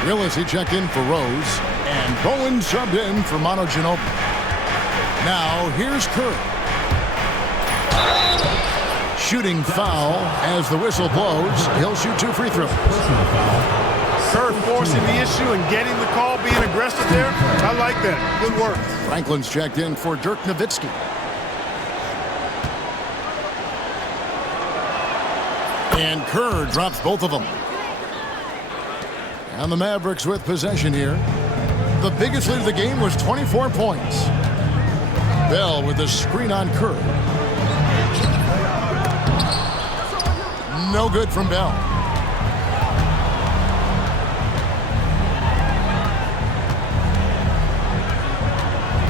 Willis, he checked in for Rose. And Bowen subbed in for Manu Ginobili. Now, here's Kerr. Shooting foul as the whistle blows. He'll shoot 2 free throws. Kerr forcing the issue and getting the call, being aggressive there. I like that. Good work. Franklin's checked in for Dirk Nowitzki. And Kerr drops both of them. And the Mavericks with possession here. The biggest lead of the game was 24 points. Bell with the screen on Kerr. No good from Bell.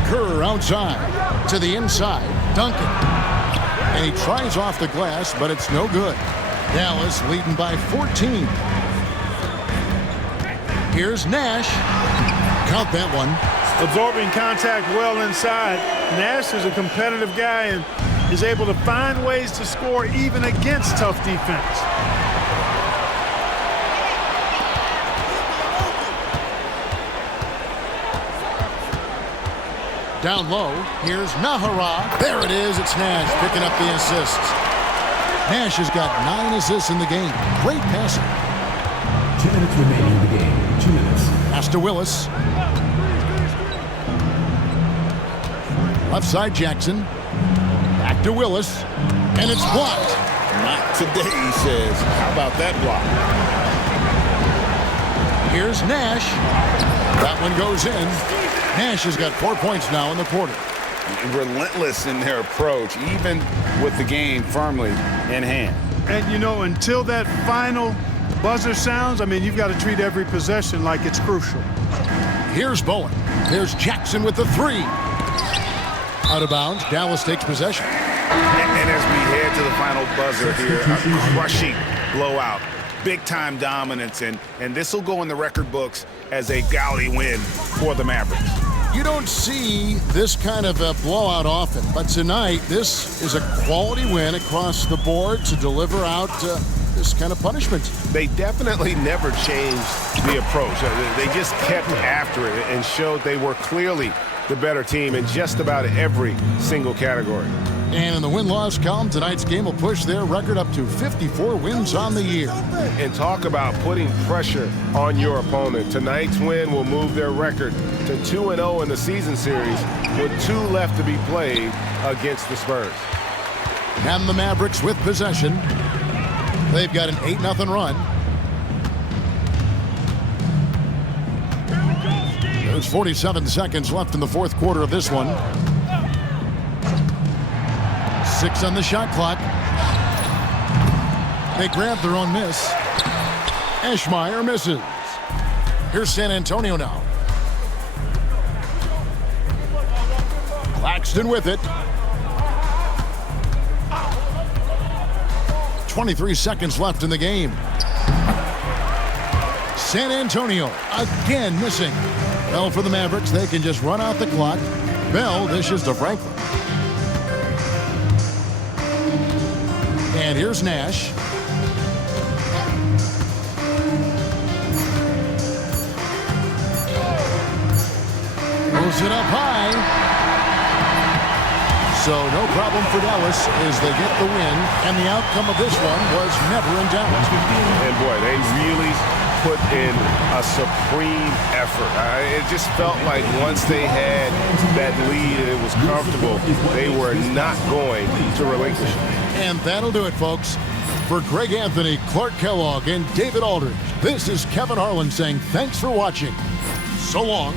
Kerr outside to the inside. Duncan. And he tries off the glass, but it's no good. Dallas leading by 14. Here's Nash. Count that one. Absorbing contact well inside. Nash is a competitive guy and is able to find ways to score even against tough defense. Down low, here's Nahara. There it is, it's Nash picking up the assists. Nash has got 9 assists in the game. Great passing. 2 minutes remaining in the game. 2 minutes. Pass to Willis. Left side Jackson. Back to Willis. And it's blocked. Not today, he says. How about that block? Here's Nash. That one goes in. Nash has got 4 points now in the quarter. Relentless in their approach, even with the game firmly in hand. And, you know, until that final buzzer sounds, I mean, you've got to treat every possession like it's crucial. Here's Bowen. There's Jackson with the 3. Out of bounds. Dallas takes possession. And as we head to the final buzzer here, a crushing blowout. Big-time dominance, and this will go in the record books as a gaudy win for the Mavericks. You don't see this kind of a blowout often, but tonight this is a quality win across the board to deliver out this kind of punishment. They definitely never changed the approach. They just kept after it and showed they were clearly the better team in just about every single category. And in the win-loss column, tonight's game will push their record up to 54 wins on the year. And talk about putting pressure on your opponent. Tonight's win will move their record to 2-0 in the season series with 2 left to be played against the Spurs. And the Mavericks with possession. They've got an 8-0 run. There's 47 seconds left in the fourth quarter of this one. 6 on the shot clock. They grab their own miss. Eschmeyer misses. Here's San Antonio now. Claxton with it. 23 seconds left in the game. San Antonio again missing. Well, for the Mavericks, they can just run out the clock. Bell dishes to Franklin. And here's Nash. Throws it up high. So no problem for Dallas as they get the win. And the outcome of this one was never in doubt. And boy, they really put in a supreme effort. It just felt like once they had that lead and it was comfortable, they were not going to relinquish it. And that'll do it, folks. For Greg Anthony, Clark Kellogg, and David Aldridge, this is Kevin Harlan saying thanks for watching. So long.